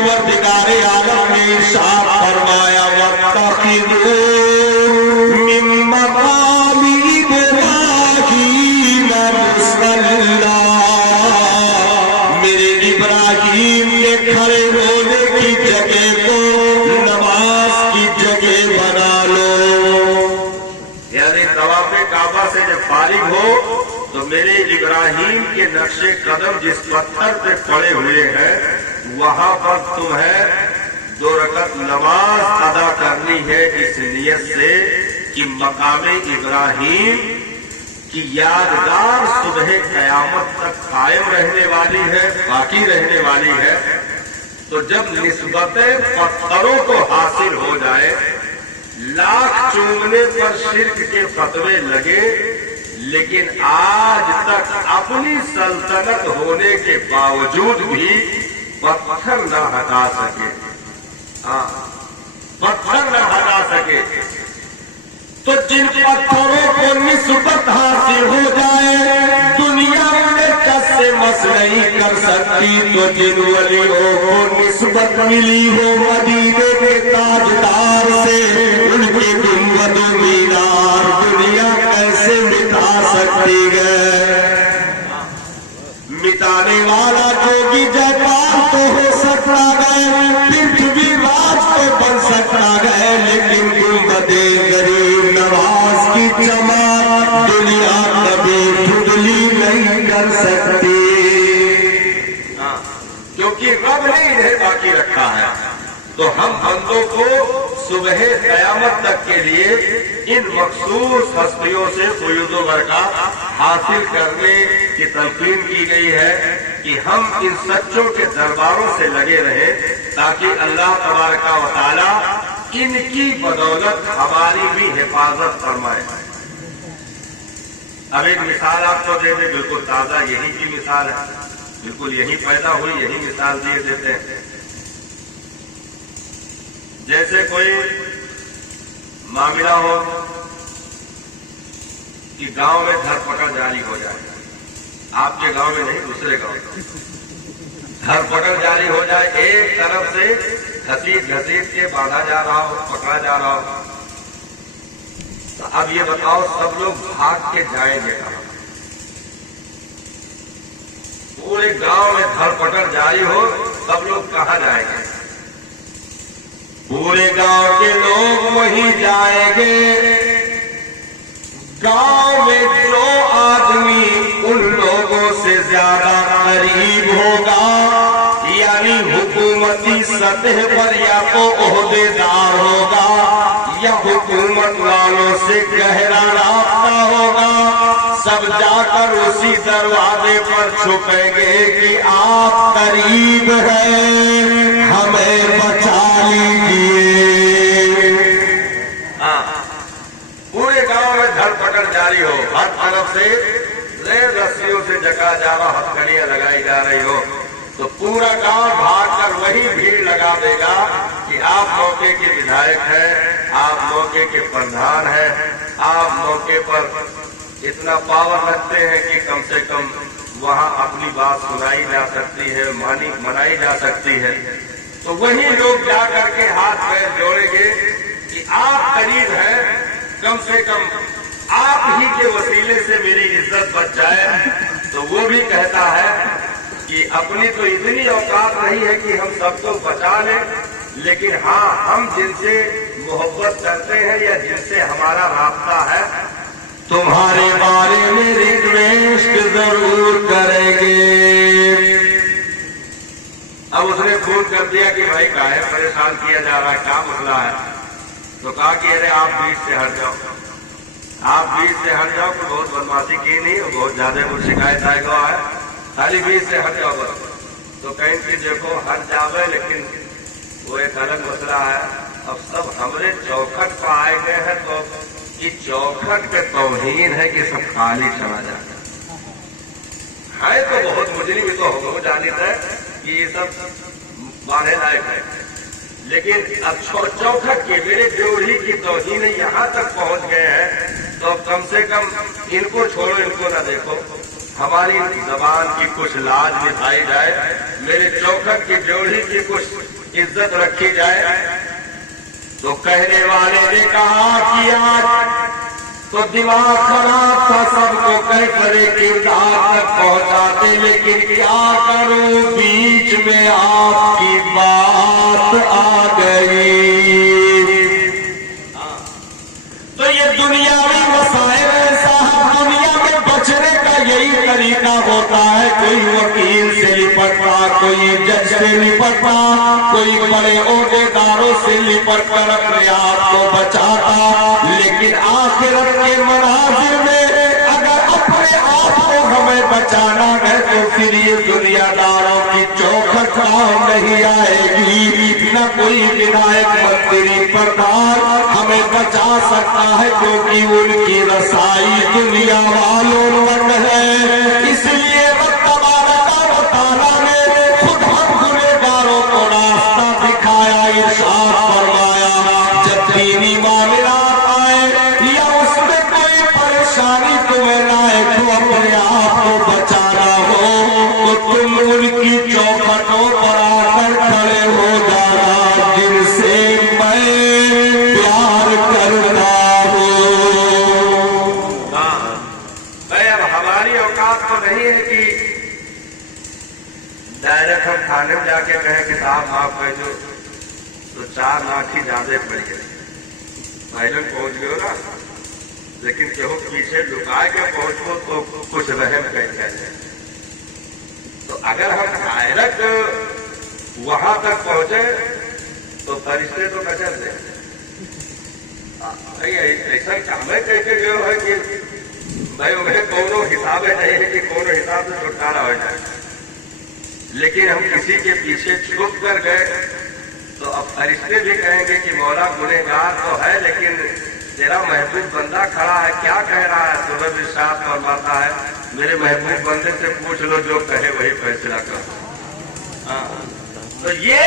परवरदिगार आलम ने इरशाद फरमाया वत्तखिज़ू मिन मक़ामि इब्राहीम मुसल्ला, मेरे इब्राहीम ने खड़े होने की जगह को नमाज की जगह बना लो। यानी तवाफ़े काबा से जब फारिग हो तो मेरे इब्राहीम के नक्शे कदम जिस पत्थर पे पड़े हुए हैं वहां पर तुम्हें 2 रकअत नमाज अदा करनी है, इस नियत से कि मकामे इब्राहीम की यादगार सुबह क़यामत तक कायम रहने वाली है, बाकी रहने वाली है। तो जब निस्बतें पत्थरों को हासिल हो जाए, लाख चूमने पर शिर्क के फतवे लगे, लेकिन आज तक अपनी सल्तनत होने के बावजूद भी पत्थर न हटा सके, पत्थर न हटा सके। तो जिन पत्थरों को निस्बत हासिल हो जाए दुनिया में कस से मस नहीं कर सकती, तो जिन वलियों को निस्बत मिली हो मदीने के ताजदार से, उनके गुंबद मीनार दुनिया कैसे मिटा सकती है। मिटाने वाला जोगी जयपाल तो हो सकता है, पृथ्वी राज तो बन सकता है, लेकिन गुंबदे गरीब नवाज की चमक दुनिया कभी धुंधली नहीं कर सकती, क्योंकि रब ने इन्हें बाकी रखा है। तो हम बंदों को सुबह क़यामत तक के लिए इन मखसूस हस्तियों से फ़ुयूज़ व बरक़ात हासिल करने की तलक़ीन की गई है कि हम इन सच्चों के दरबारों से लगे रहें, ताकि अल्लाह तबारका व तआला इनकी बदौलत हमारी भी हिफाजत फरमाए। अब एक मिसाल आपको दे दे, बिल्कुल ताज़ा यही की मिसाल है, बिल्कुल यही पैदा हुई, यही मिसाल दिए देते हैं। जैसे कोई मामला हो कि गांव में धरपकड़ जारी हो जाए, आपके गांव में नहीं दूसरे गांव में धरपकड़ जारी हो जाए, एक तरफ से घसीट घसीट के बांधा जा रहा हो, पकड़ा जा रहा हो, तो अब ये बताओ सब लोग भाग के जाएंगे कहां? पूरे गांव में धरपकड़ जारी हो, सब लोग कहां जाएंगे? पूरे गांव के लोग वहीं जाएंगे। गांव में जो आदमी उन लोगों से ज्यादा करीब होगा, यानी हुकूमती सतह पर या तो ओहदेदार होगा या हुकूमत वालों से गहरा राब्ता होगा, सब जाकर उसी दरवाजे पर छुपेंगे कि आप करीब हैं, हमें बचा लीजिए। पूरे गांव में धरपकड़ जारी हो, हर तरफ से रेल रस्सियों से जका जा रहा, हथकड़ियां लगाई जा रही हो, तो पूरा गांव भागकर वही भीड़ लगा देगा कि आप मौके के विधायक हैं, आप मौके के प्रधान हैं, आप मौके पर इतना पावर रखते हैं कि कम से कम वहां अपनी बात सुनाई जा सकती है, मनाई जा सकती है। तो वही लोग जा करके हाथ पैर जोड़ेंगे कि आप करीब हैं, कम से कम आप ही के वसीले से मेरी इज्जत बच जाए। तो वो भी कहता है कि अपनी तो इतनी औकात नहीं है कि हम सबको बचा लें, लेकिन हाँ, हम जिनसे मोहब्बत करते हैं या जिनसे हमारा रास्ता है, तुम्हारे बारे में रिक्वेस्ट जरूर करेंगे। अब उसने फोन कर दिया कि भाई काहे परेशान किया जा रहा है, क्या मसला है? तो कहा कि अरे आप बीच से हट जाओ, आप बीच से हट जाओ, कोई बहुत बदमाशी की नहीं, बहुत ज्यादा कुछ शिकायत आएगा है, खाली बीच से हट जाओ बस। तो कहीं कि देखो हट जावे, लेकिन वो एक अलग मसला है। अब सब हमरे चौखट पर आए गए हैं, तो ये चौखट पे तौहीन है कि सब खाली चला जाए है, तो बहुत मुजरिम तो हो जानित है कि ये सब बाढ़े लायक है, लेकिन अब चौखट के मेरे ड्योढ़ी की तौहीन यहाँ तक पहुँच गए हैं, तो कम से कम इनको छोड़ो, इनको न देखो, हमारी जबान की कुछ लाज निभाई जाए, मेरे चौखट की ड्योढ़ी की कुछ इज्जत रखी जाए। तो कहने वाले ने कहा कि आज तो दिमाग खराब था, सबको कैफरे किरदार तक पहुंचाते, लेकिन क्या करूं बीच में आपकी बात आ गई। तो ये दुनियावी मसाइल ऐसा है, दुनिया में बचने का यही तरीका होता है। कोई वकील से निपटता, कोई जज से निपटता, कोई बड़े ओहदेदारों से निपट कर अपने आप को बचाता, लेकिन आखिरत के मनाजिर में अगर अपने आप को हमें बचाना है तो फिर ये दुनियादारों की चौखट काम नहीं आएगी। न कोई विधायक मंत्री प्रधान हमें बचा सकता है, क्योंकि उनकी रसाई दुनिया वालों पर है। इसलिए रब तबारक व तआला ने खुद हम गुनहगारों को रास्ता दिखाया, इरशाद फरमाया जब दीनी मामलात आए या उसमें कोई परेशानी तुम्हें लाए तो अपने आप को बचाना हो तो तुम उनकी चौखटों पर आकर खड़े हो जाना जिनसे मैं प्यार करता हूँ। अब हमारी औकात तो नहीं है कि डायरेक्ट हम थाने में जाके कहें कि साहब माफ कर दो, तो 4 लाख ही ज्यादा पड़ गए, पहले पहुंच गए ना, लेकिन केहू पीछे लुका के पहुंचो तो कुछ रहम कैसे। तो अगर हम डायरेक्ट वहां तक पहुंचे तो फरिश्ते तो कचर दे। ऐसा काम है कैसे गए है कि भाई उन्हें कोनो हिसाब नहीं है कि कोनो हिसाब से छुटकारा हो जाए, लेकिन हम किसी के पीछे छुप कर गए तो अब फरिश्ते भी कहेंगे कि मौला गुनहगार तो है, लेकिन तेरा महबूब बंदा खड़ा है, क्या कह रहा है। सूरज इरशाद फरमाता है मेरे महबूब बंदे से पूछ लो, जो कहे वही फैसला करो। तो ये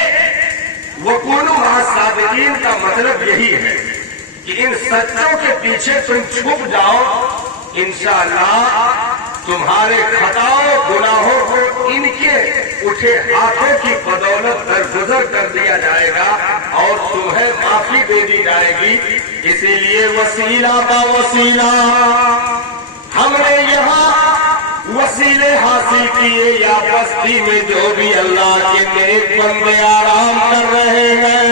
वकूनु मा सादिकीन का मतलब यही है कि इन सच्चों के पीछे तुम छुप जाओ, इंशाअल्लाह तुम्हारे खताओं गुनाहों को इनके उठे हाथों की बदौलत दरगुजर कर दिया जाएगा और तुम्हें माफी दे दी जाएगी। इसीलिए वसीला बा वसीला हमने यहाँ वसीले हासिल किए, या बस्ती में जो भी अल्लाह के नेक बंदे आराम कर रहे हैं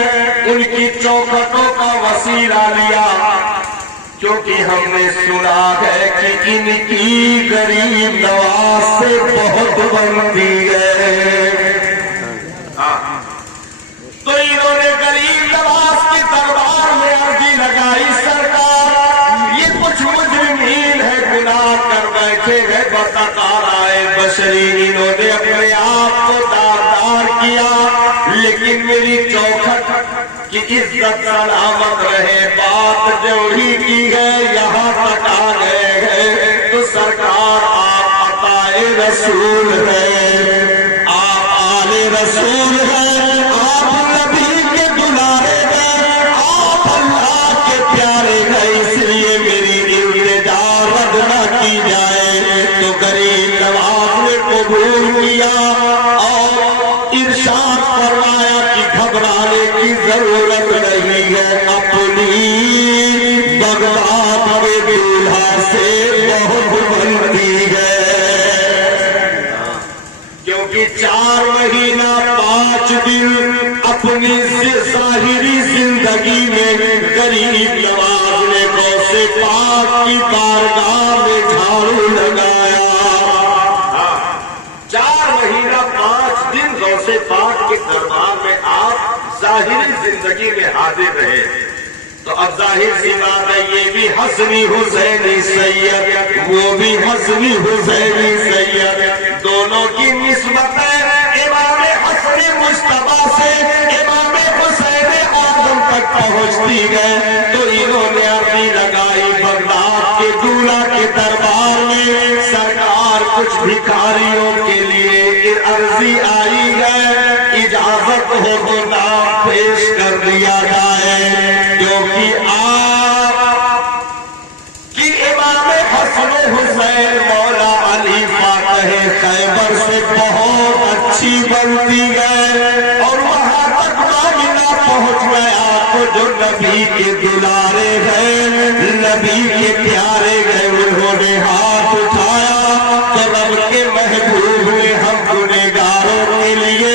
उनकी चौखटों का वसीला लिया, क्योंकि हमने सुना है कि इनकी गरीब नवाज से बहुत बनती है। तो इन्होंने गरीब नवाज के दरबार में अर्जी लगाई, सरकार ये कुछ मुजरिमीन है, गुनाह कर बैठे हैं, बतकार आए बशरी, इन्होंने अपने आप को दारदार किया, लेकिन मेरी चौखट की इज्जत सलामत रहे, बात जो ही की है यहाँ तक आ गए हैं। तो सरकार आप अताए रसूल है, आप आले रसूल है, आप नबी के दुलारे हैं, आप अल्लाह के प्यारे हैं, इसलिए मेरी इल्तिजा रद्द न की जाए। तो गरीब नवाज ने कबूल किया और इरशाद फरमाया कि घबराने की जरूरत नहीं है, अपनी बगदाद के दूल्हा से बहुत बनती है, क्योंकि 4 महीना 5 दिन अपनी ज़ाहिरी जिंदगी में गरीब नवाज ने गौसे पाक की बारगाह में झाड़ू लगाया। 4 महीना 5 दिन गौसे पाक के दरबार में आप ज़ाहिरी जिंदगी में हाजिर रहे। तो अब जाहिर सी बात है ये भी हसनी हुसैनी सैयद, वो भी हसनी हुसैनी सैयद, दोनों की निस्बत इमाम हसनी मुश्तबा से इमाम हुसैन आजम तक पहुंचती है। तो इन्होंने अर्जी लगाई बगदाद के दूल्हा के दरबार में, सरकार कुछ भिखारियों के लिए अर्जी आई है, इजाजत हो तो नाम पेश कर दिया जाए, क्योंकि आप की इमाम हसन हुसैन मौला अली फातह खैबर से बहुत अच्छी बनती है और वहां तक नबी के दुलारे गए, नबी के प्यारे गए, उन्होंने हाथ उठाया तो रब के महबूब ने हम गुनहगारों के लिए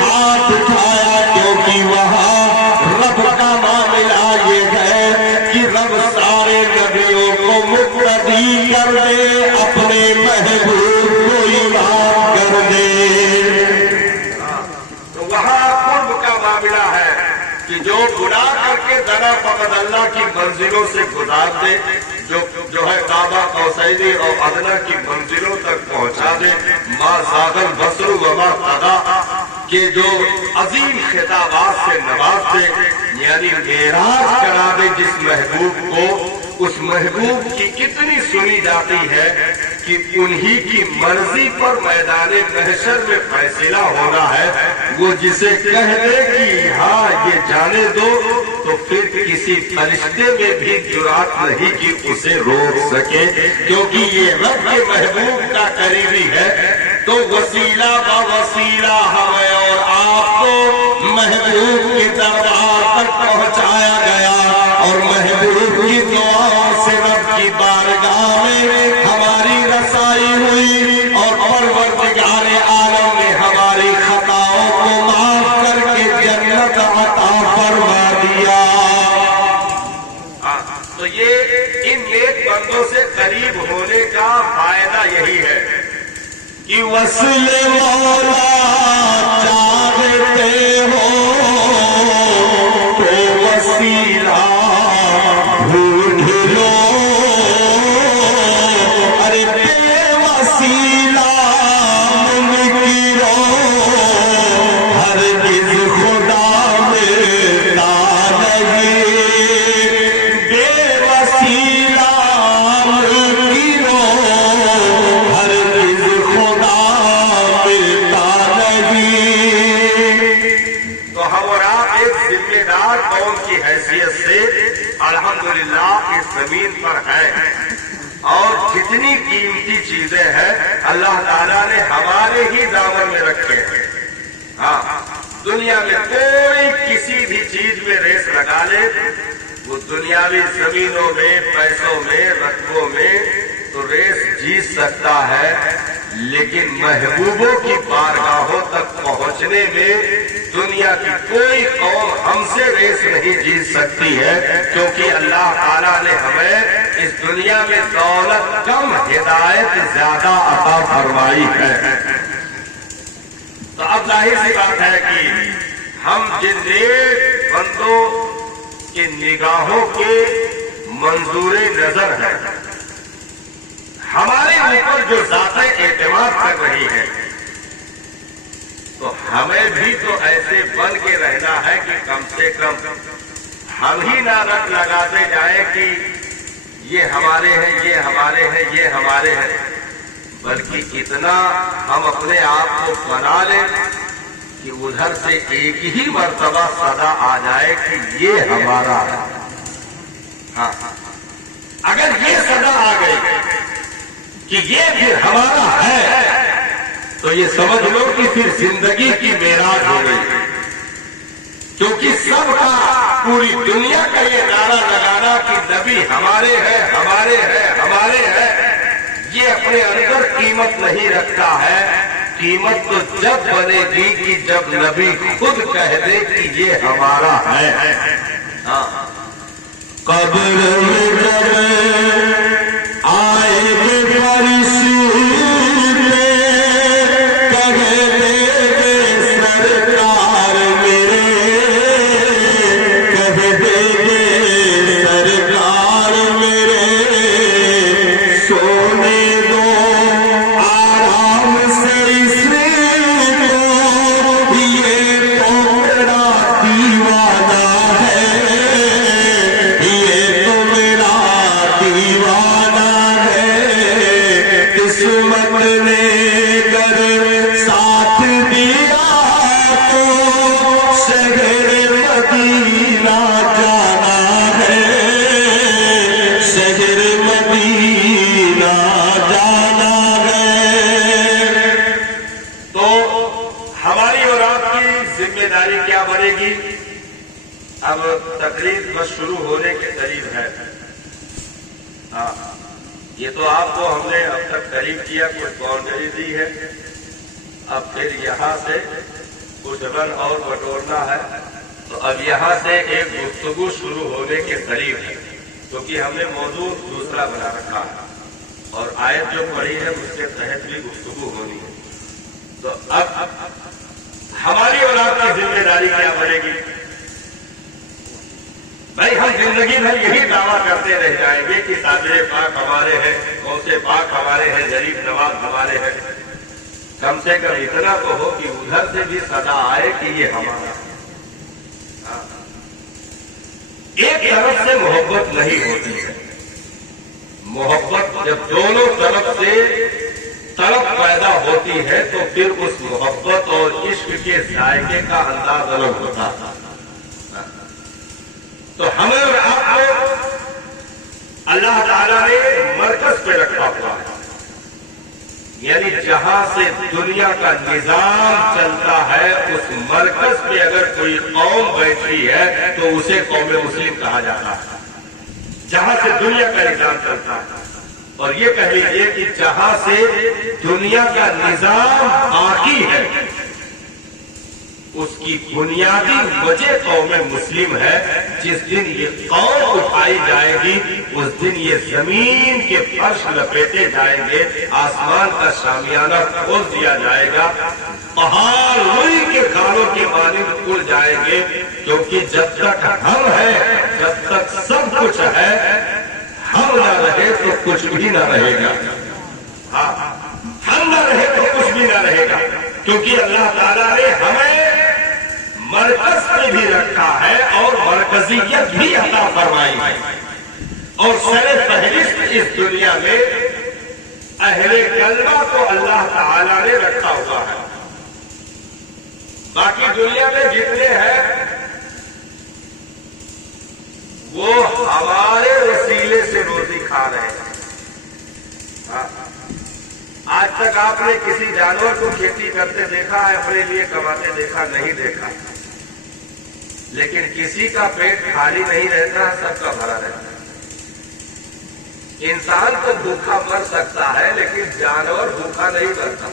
हाथ उठाया, क्योंकि वहाँ रब का मामला ये है कि रब सारे नबियों को मुक़्तदी कर दे, अपने महबूब को ईमान कर दे। तो वहाँ कुर्ब का मामला है कि जो गुनाह करके ज़रा फकत अल्लाह की मंजिलों से गुजार दे, जो है काबा कौसैनी और अदना की मंजिलों तक पहुंचा दे, माँ ज़ागल बसरु व मा तगा के जो अजीम खिताबात से नवाज दे, यानी मेराज करा दे जिस महबूब को, उस महबूब की कितनी सुनी जाती है कि उन्हीं की मर्जी पर मैदान महशर में फैसला होना है। वो जिसे कह दे कि हाँ ये जाने दो, तो फिर किसी फरिश्ते में भी जुरात नहीं कि उसे रोक सके, क्योंकि ये रब के महबूब का करीबी है। तो वसीला व वसीला हमें और आपको महबूब के दरबार तक पहुंचाया गया, और महबूब की दुआओं से रब की बारगाह में हमारी रसाई हुई, और परवरदिगार आलम ने हमारी खताओं को माफ करके जन्नत अता फरमा दिया। तो ये इन नेक बंदों से करीब होने का फायदा यही है कि वस्ले मौला चाहते हो तो वसीला ढूंढ लो, अरे बेवसीला मुनकिरो हरगिज़ खुदा मिलता नहीं, बेवसीला मुनकिरो हरगिज़ खुदा मिलता नहीं। तो हम और आप एक जिम्मेदार कौम की हैसियत से अल्हम्दुलिल्लाह इस जमीन पर हैं, और जितनी कीमती चीजें हैं अल्लाह ताला ने हमारे ही दामन में रखे हैं। हाँ, दुनिया में कोई किसी भी चीज में रेस लगा ले, वो दुनियावी जमीनों में, पैसों में, रकबों में तो रेस जीत सकता है, लेकिन महबूबों की बारगाहों तक पहुंचने में दुनिया की कोई कौम हमसे रेस नहीं जीत सकती है, क्योंकि अल्लाह ताला ने हमें इस दुनिया में दौलत कम, हिदायत ज्यादा अता फरमाई है। तो अब जाहिर सी बात है कि हम जिन नेक बंदों की निगाहों के मंजूरे नजर है, हमारे ऊपर जो ज़ाते एतमाद कर रही है, तो हमें भी तो ऐसे बन के रहना है कि कम से कम हम ही ना रट लगाते जाए कि ये हमारे हैं, ये हमारे हैं, ये हमारे हैं, बल्कि इतना हम अपने आप को बना लें कि उधर से एक ही मर्तबा सदा आ जाए कि ये हमारा है। हाँ, अगर ये सदा आ गई कि ये फिर हमारा है, तो ये समझ लो कि फिर जिंदगी की मेराज हो गई, क्योंकि सबका, पूरी दुनिया का ये नारा लगाना कि नबी हमारे हैं, हमारे हैं, हमारे हैं, ये अपने अंदर कीमत नहीं रखता है। कीमत तो जब बनेगी कि जब नबी खुद कह दे कि ये हमारा है। हाँ, कब्र में जब आएंगे फरिश्ते कह देंगे सरकार मेरे, कह देंगे सरकार मेरे, सोने दो आराम से इसको, ये तो मेरा दीवाना है, ये तो मेरा दीवाना है। किस्मत ने कर साथ दिया तो शहर मदीना जाना है, शहर मदीना जाना है। तो हमारी और आपकी जिम्मेदारी क्या बनेगी اب تقریر بس شروع ہونے کے قریب ہے. ہاں یہ تو آپ کو ہم نے اب تک قریب کیا، کچھ باؤنڈری دی ہے، اب پھر یہاں سے کچھ رن اور بٹورنا ہے. تو اب یہاں سے ایک گفتگو شروع ہونے کے قریب ہے، کیونکہ ہم نے موضوع دوسرا بنا رکھا ہے اور آیت جو پڑھی ہے اس کے تحت بھی گفتگو ہونی ہے. تو اب ہماری اولاد کی ذمہ داری کیا بنے گی؟ بھائی ہم زندگی بھر یہی دعویٰ کرتے رہ جائیں گے کہ صادر پاک ہمارے ہیں، غوث پاک ہمارے ہیں، غریب نواز ہمارے ہیں. کم سے کم اتنا تو ہو کہ ادھر سے بھی صدا آئے کہ یہ ہمارا. ایک طرف سے محبت نہیں ہوتی ہے. محبت جب دونوں طرف سے طلب پیدا ہوتی ہے تو پھر اس محبت اور عشق کے ذائقے کا انداز الگ ہوتا ہے. تو ہمیں اور آپ کو اللہ تعالیٰ نے مرکز پہ رکھا ہوا ہے، یعنی جہاں سے دنیا کا نظام چلتا ہے اس مرکز پہ اگر کوئی قوم بیٹھی ہے تو اسے قوم مسلم کہا جاتا ہے. جہاں سے دنیا کا نظام چلتا ہے، اور یہ کہہ لیجیے کہ جہاں سے دنیا کا نظام باقی ہے اس کی بنیادی وجہ قوم مسلم ہے. جس دن یہ قوم اٹھائی جائے گی اس دن یہ زمین کے فرش لپیٹے جائیں گے، آسمان کا شامیانہ کھول دیا جائے گا، پہاڑ روئی کے گالوں کے مانند اڑ جائیں گے. کیونکہ جب تک ہم ہیں، جب تک سب کچھ ہے، ہم نہ رہے تو کچھ بھی نہ رہے گا. ہاں ہم نہ رہے تو کچھ بھی نہ رہے گا، کیونکہ اللہ تعالیٰ نے ہمیں مرکز پہ بھی رکھا ہے اور مرکزیت بھی عطا فرمائی ہے. اور سر فہرست اس دنیا میں اہل کلمہ کو اللہ تعالیٰ نے رکھا ہوا ہے. باقی دنیا میں جتنے ہیں وہ ہمارے وسیلے سے روزی کھا رہے ہیں. آج تک آپ نے کسی جانور کو کھیتی کرتے دیکھا ہے؟ اپنے لیے کماتے دیکھا نہیں دیکھا. لیکن کسی کا پیٹ خالی نہیں رہتا، سب کا بھرا رہتا ہے. انسان تو بھوکا مر سکتا ہے لیکن جانور بھوکا نہیں مرتا.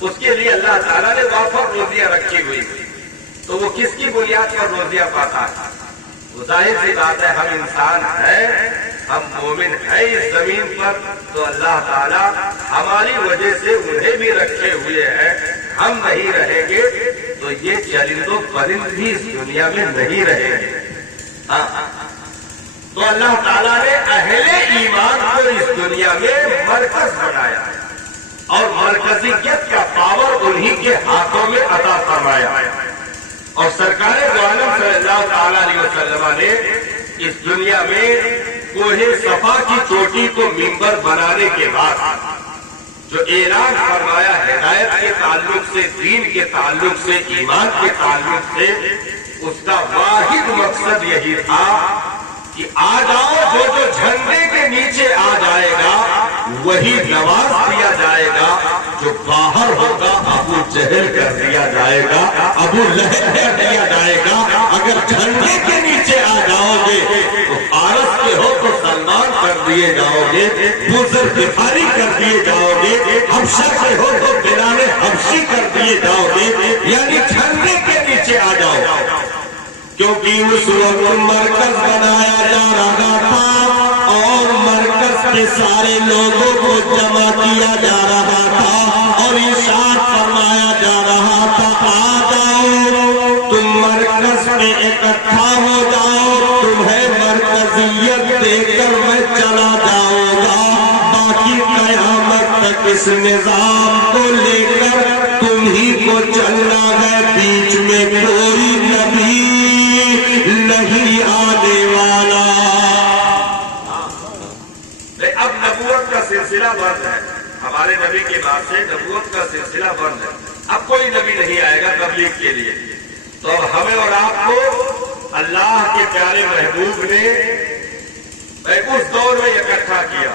اس کے لیے اللہ تعالیٰ نے وافر روزیاں رکھی ہوئی، تو وہ کس کی بنیاد پر روزیاں پاتا ہے؟ وہ ظاہر سی بات ہے ہم انسان ہیں، ہم مومن ہیں اس زمین پر، تو اللہ تعالیٰ ہماری وجہ سے انہیں بھی رکھے ہوئے ہیں. ہم نہیں رہیں گے تو یہ چرند و پرند بھی اس دنیا میں نہیں رہیں گے. تو اللہ تعالیٰ نے اہل ایمان کو اس دنیا میں مرکز بنایا اور مرکزیت کا پاور انہی کے ہاتھوں میں عطا فرمایا. اور سرکار دو عالم صلی اللہ تعالی علیہ وسلم نے اس دنیا میں کوہ صفا کی چوٹی کو منبر بنانے کے بعد جو اعلان فرمایا ہدایت کے تعلق سے، دین کے تعلق سے، ایمان کے تعلق سے، اس کا واحد مقصد یہی تھا کہ آ جاؤ، جو جھنڈے کے نیچے آ جائے گا وہی نواز دیا جائے گا، جو باہر ہوگا ابو جہل کر دیا جائے گا، ابو لہب کر دیا جائے گا. اگر جھنڈے کے نیچے آ جاؤ گے تو فارس کے ہو تو سلمان کر دیے جاؤ گے، بزر غفاری کر دیے جاؤ گے، حبشہ کے ہو تو بلال حبشی کر دیے جاؤ گے. یعنی جھنڈے کے نیچے آ جاؤ، کیونکہ اس وقت مرکز بنایا جا رہا تھا اور مرکز کے سارے لوگوں کو جمع کیا جا رہا تھا اور ارشاد فرمایا جا رہا تھا آ جاؤ، تم مرکز میں اکٹھا ہو جاؤ، تمہیں مرکزیت دے کر میں چلا جاؤں گا، باقی قیامت تک اس نظام کو لے کر تم ہی کو چلنا ہے، بیچ میں کوئی نبی نہیں آنے والا. اب نبوت کا سلسلہ بند ہے، ہمارے نبی کے بعد سے نبوت کا سلسلہ بند ہے. اب کوئی نبی نہیں آئے گا تبلیغ کے لیے. تو ہمیں اور آپ کو اللہ کے پیارے محبوب نے اس دور میں اکٹھا کیا.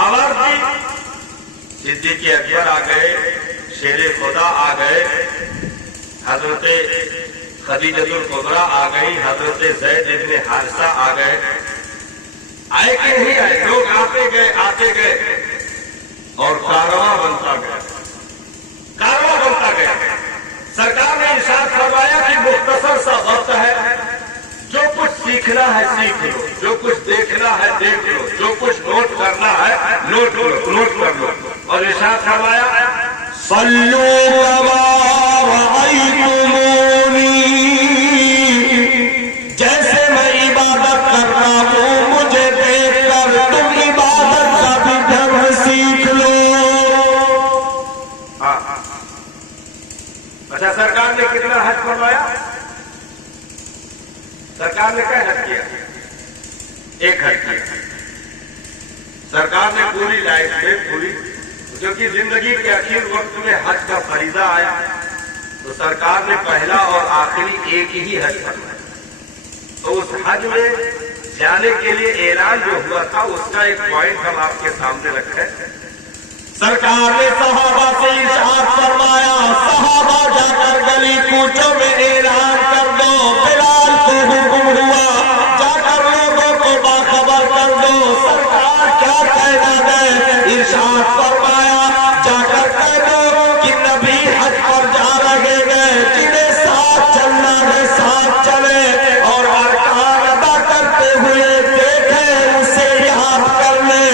آواز دی، صدیق اکبر آ گئے، شیر خدا آ گئے، حضرت خدیجۃ الکبریٰ آ گئی، حضرت زید ابن حارثہ آ گئے، آئے کہ نہیں آئے؟ لوگ آتے گئے اور کارواں بنتا گیا۔ سرکار نے ارشاد فرمایا کہ مختصر سا وقت ہے، جو کچھ سیکھنا ہے سیکھ لو، جو کچھ دیکھنا ہے دیکھ لو، جو کچھ نوٹ کرنا ہے نوٹ کر لو۔ اور ارشاد فرمایا صلو کما رأیتمونی، جیسے میں عبادت کر رہا ہوں مجھے دیکھ کر تم عبادت کا بھی ڈھنگ سیکھ لو۔ اچھا، سرکار نے کتنا حج فرمایا؟ سرکار نے کیا حج کیا؟ ایک حج کیا۔ سرکار نے پوری لائف میں کیونکہ زندگی کے آخر وقت میں حج کا فریضہ آیا تو سرکار نے پہلا اور آخری ایک ہی حج فرمایا۔ تو اس حج میں جانے کے لیے اعلان جو ہوا تھا اس کا ایک پوائنٹ ہم آپ کے سامنے رکھیں۔ سرکار نے صحابہ سے ارشاد فرمایا، صحابہ جا کر گلی کوچوں میں اعلان کر دو، بلال کو حکم ہوا جا کر لوگوں کو باخبر کر دو۔ سرکار کیا کہنا ہے؟ ارشاد فرمایا جا کر کہہ دو کہ نبی حج پر جا رہے ہیں، جنہیں ساتھ چلنا ہے ساتھ چلے، اور ارکان ادا کرتے ہوئے دیکھے اسے یاد کر لے،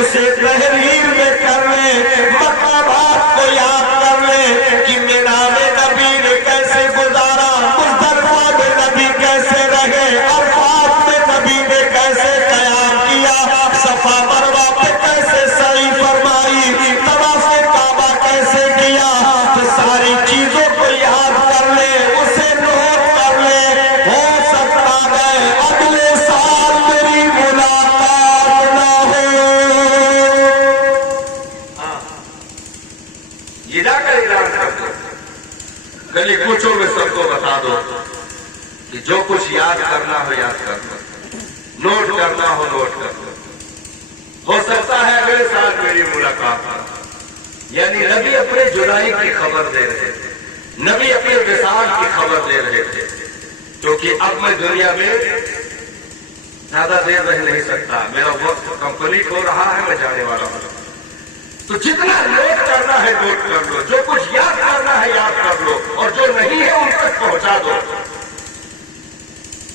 اسے تحریر میں کر لے، مقامات کو یاد کر لے کہ مینا میں نبی نے کیسے گزارا، مزدلفہ میں نبی کیسے رہے، عرفات میں نبی نے کیسے قیام کیا، صفا مروہ پہ کیسے سعی فرمائی، طواف کعبہ کیسے کیا، تو ساری چیزوں کو یاد کر لے، اسے نوٹ کر لے۔ ہو سکتا ہے اگلے سال میری ملاقات نہ ہو۔ یہ جا کر اعلان کر دو، گلی کوچوں میں سب کو بتا دو کہ جو کچھ یاد کرنا ہو یاد کر لو، نوٹ کرنا ہو نوٹ کر لو۔ ہو سکتا ہے اگلے سال میری ملاقات ہو۔ یعنی نبی اپنے جدائی کی خبر دے رہے تھے، نبی اپنے وصال کی خبر دے رہے تھے، کیونکہ اب میں دنیا میں زیادہ دیر رہ نہیں سکتا، میرا وقت کمپلیٹ ہو رہا ہے، میں جانے والا ہوں۔ تو جتنا نوٹ کرنا ہے نوٹ کر لو، جو کچھ یاد کرنا ہے یاد کر لو، اور جو نہیں ہے ان تک پہنچا دو۔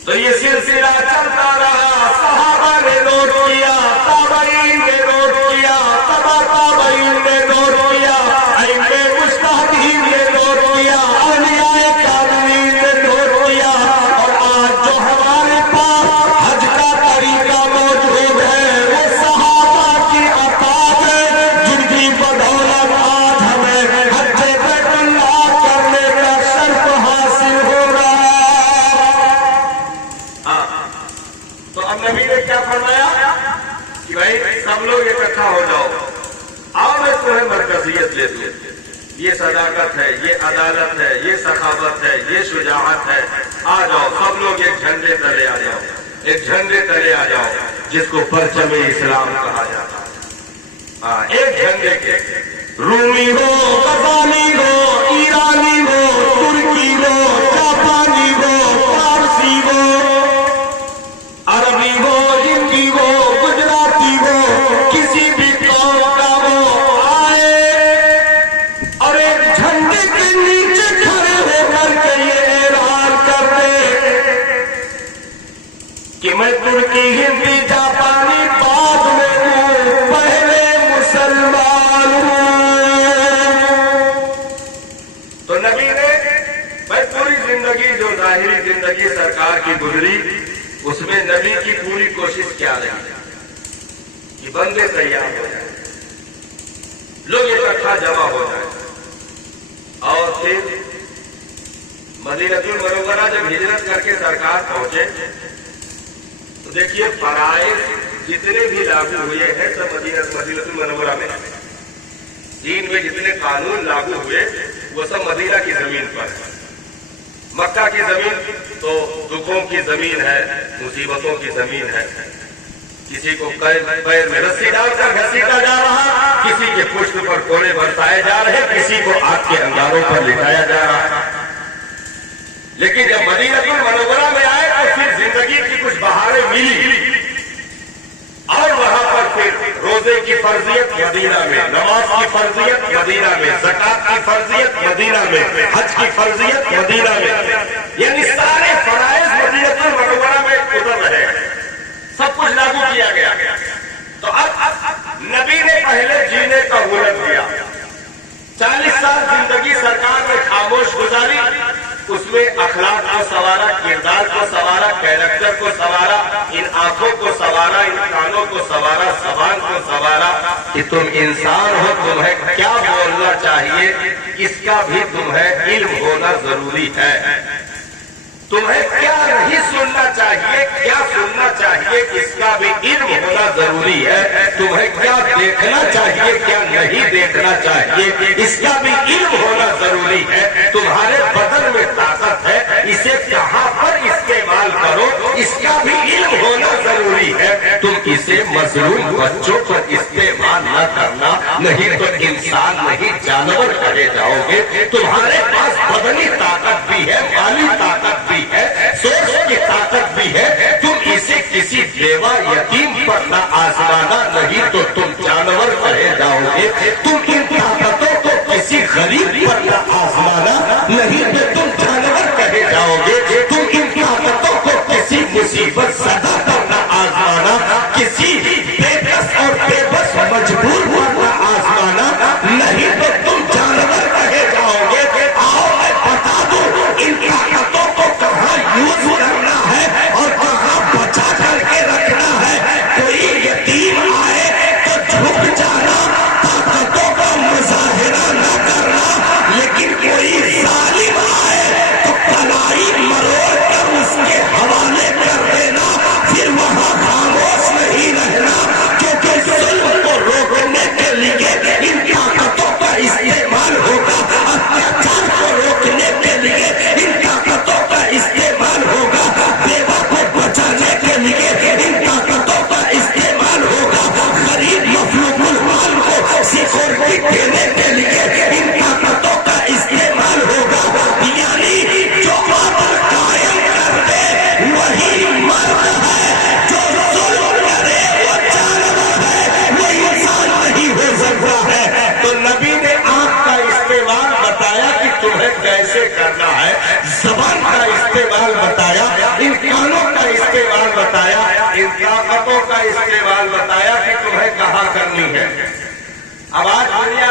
تو یہ سلسلہ چلتا رہا، صحابہ نے نوٹ کیا، تابعین نے نوٹ کیا، تبع تابعین نے نوٹ کیا، ائمہ مجتہدین نے نوٹ کیا، اولیاء کاملین نے نوٹ کیا، اور آج جو ہمارے پاس حج کا طریقہ موجود ہے وہ صحابہ کی عطا ہے، جن کی بدولت آج ہمیں حج بیت اللہ کرنے کا شرف حاصل ہو رہا ہے۔ تو اب نبی نے کیا فرمایا کہ بھائی سب لوگ اکٹھا ہو جاؤ، آؤ میں تمہیں مرکزیت دے دوں، یہ صداقت ہے، یہ عدالت ہے، یہ سخاوت ہے، یہ شجاعت ہے، آ جاؤ سب لوگ ایک جھنڈے تلے آ جاؤ، ایک جھنڈے تلے آ جاؤ جس کو پرچم اسلام کہا جاتا ہے۔ ایک جھنڈے کے رومی ہو، غزالی ہو، ایرانی ہو، ترکی ہو، جاپانی ہو، فارسی ہو، عربی ہو، ہندی ہو، گجراتی ہو، کسی بھی قوم کا ہو، آئے اور ایک جھنڈے کے نیچے کھڑے ہو کر کے یہ اعلان کر دے کہ میں ترکی، ہندی، جاپانی بعد میں ہوں، پہلے مسلمان ہوں۔ تو نبی نے بھائی پوری زندگی جو ظاہری زندگی سرکار کی گزری اس میں نبی کی پوری کوشش کیا رہی کہ بندے تیار ہو جائیں، لوگ اکٹھا جمع ہو جائیں، اور پھر مدینہ المنورہ جب ہجرت کر کے سرکار پہنچے تو دیکھیے فرائض جتنے بھی لاگو ہوئے ہیں سب مدینہ المنورہ میں، دین میں جتنے قانون لاگو ہوئے وہ سب مدینہ کی زمین پر ہے۔ مکہ کی زمین تو دکھوں کی زمین ہے، مصیبتوں کی زمین ہے، کسی کو پیر میں رسی ڈال کر گھسیٹا جا رہا، کسی کے پشت پر کوڑے برسائے جا رہے، کسی کو آگ کے انگاروں پر لٹایا جا رہا۔ لیکن جب مدینہ المنورہ میں آئے تو پھر زندگی کی کچھ بہاریں ملی اور وہاں پر پھر روزے کی فرضیت مدینہ میں، نماز کی فرضیت مدینہ میں، زکات کی فرضیت مدینہ میں، حج کی فرضیت مدینہ میں، یعنی سارے فرائض مدینہ المنورہ میں اتر رہے، سب کچھ لاگو کیا گیا۔ تو اب نبی نے پہلے جینے کا ہنر دیا، 40 سال زندگی سرکار نے خاموش گزاری، اس میں اخلاق کو سنوارا، کردار کو سنوارا، کیریکٹر کو سنوارا، ان آنکھوں کو سنوارا، ان کانوں کو سنوارا، زبان کو سنوارا کہ تم انسان ہو، تمہیں کیا بولنا چاہیے اس کا بھی تمہیں علم ہونا ضروری ہے، تمہیں کیا نہیں سننا چاہیے، کیا سننا چاہیے اس کا بھی علم ہونا ضروری ہے، تمہیں کیا دیکھنا چاہیے، کیا نہیں دیکھنا چاہیے اس کا بھی علم ہونا ضروری ہے، تمہارے بدن میں طاقت ہے، اسے کہاں پر استعمال کرو اس کا بھی علم ہونا ضروری ہے، تم اسے مظلوم بچوں پر استعمال نہ کرنا، نہیں تو انسان نہیں جانور کہے جاؤ گے، تمہارے پاس بدنی طاقت بھی ہے، مالی طاقت بھی ہے، سوچ کی طاقت بھی ہے، تم اسے کسی بیوہ یتیم پر نہ آزمانا، نہیں تو تم جانور کہے جاؤ گے، تم ان طاقتوں کو کسی غریب پر نہ آزمانا، نہیں تو تم جانور کہے جاؤ گے، تم ان طاقتوں کو کسی مصیبت زدہ پر نہ آزمانا، کسی بے بس اور بے بس مجبور پر نہ آزمانا، نہیں تو تم جانور کہے جاؤ گے۔ آؤ میں بتا دوں ان طاقتوں کو کہاں یوز کرنا ہے اور کہاں بچا کر کے رکھنا ہے۔ کوئی یتیم آئے تو جھک جانا، طاقتوں کا مظاہرہ نہ کرنا، لیکن کوئی ظالم آئے تو کلائی مروڑ کر اس کے حوالے کر دینا، پھر وہاں خاموش نہیں رہنا، کیونکہ ظلم کو روکنے کے لیے ان طاقتوں کا استعمال ہوگا، اتیاچار کو روکنے کے لیے ان طاقتوں کا استعمال ہوگا، بیوہ کو بچانے کے لیے ان طاقتوں کا استعمال ہوگا، غریب مفلوج المال کو سیکورٹی دینے کے لیے ان طاقتوں کا استعمال ہوگا، یعنی جو آدر قائم کر دے وہی مرد ہے، جو ظلم کرے وہ جانور ہے، وہ انسان نہیں ہو سکتا ہے۔ تو نبی نے آنکھ کا استعمال بتایا کہ تمہیں کیسے کرنا ہے، زبان کا استعمال بتایا، ان کانوں کا استعمال بتایا، ان طاقتوں کا استعمال بتایا کہ تمہیں کہاں کرنی ہے۔ اب آج دنیا